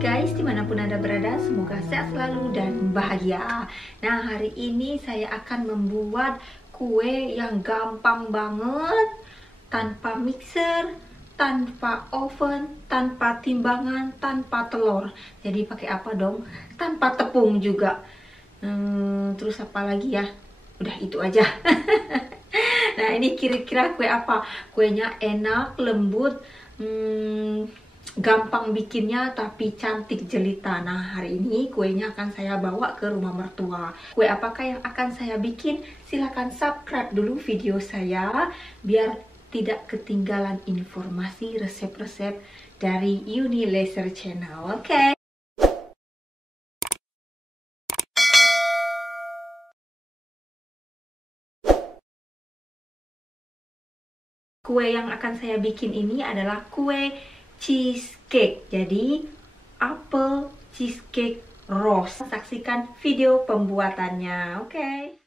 guys, dimanapun Anda berada, semoga sehat selalu dan bahagia. Nah, hari ini saya akan membuat kue yang gampang banget, tanpa mixer, tanpa oven, tanpa timbangan, tanpa telur. Jadi pakai apa dong? Tanpa tepung juga. Terus apa lagi ya? Udah itu aja. Nah, ini kira-kira kue apa? Kuenya enak, lembut, gampang bikinnya tapi cantik jelita. Nah, hari ini kuenya akan saya bawa ke rumah mertua. Kue apakah yang akan saya bikin? Silahkan subscribe dulu video saya biar tidak ketinggalan informasi resep-resep dari Yunileisure channel. Oke. Kue yang akan saya bikin ini adalah kue cheesecake. Jadi apel cheesecake rose. Saksikan video pembuatannya. Oke.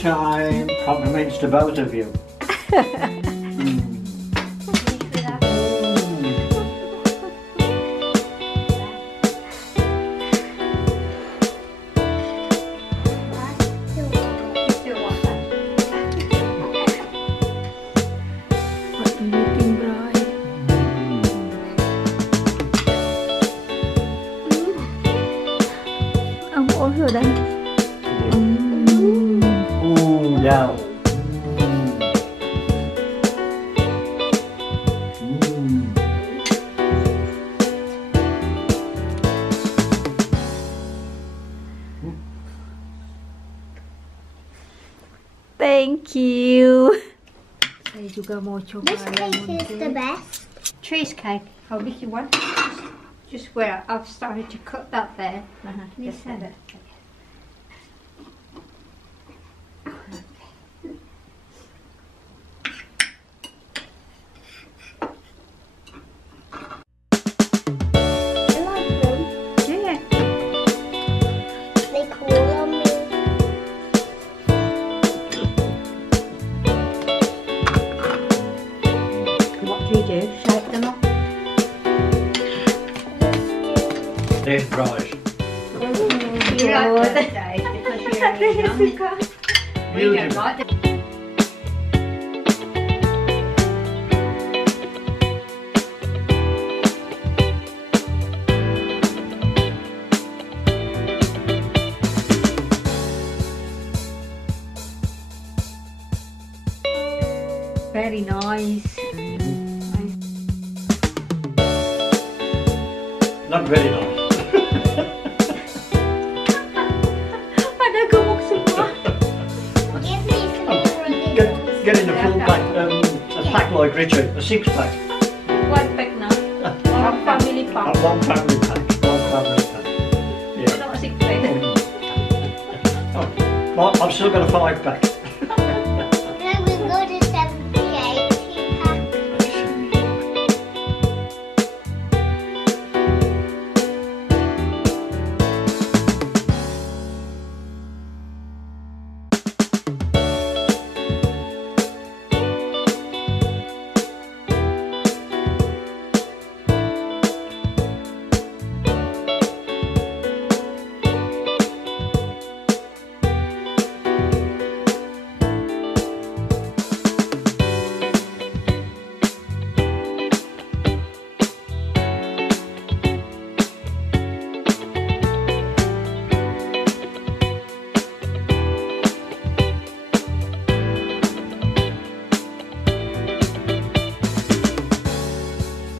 time. Compliments to both of you. Rồi đây. Yeah. Thank you. Saya juga mau coba. Which cake is the best? Cheesecake. Oh, which one? Just where I've started to cut that there. Just send it. They're dry. You like that day because you're young. We don't like it. Very nice. Not very nice. Pada gemuk semua. Give me some more. Get in a full pack, a pack like Richard, a 6-pack. One pack now. One family pack. One family pack. One family pack. Yeah. Not a 6 pack. Oh, well, I've still got a 5-pack.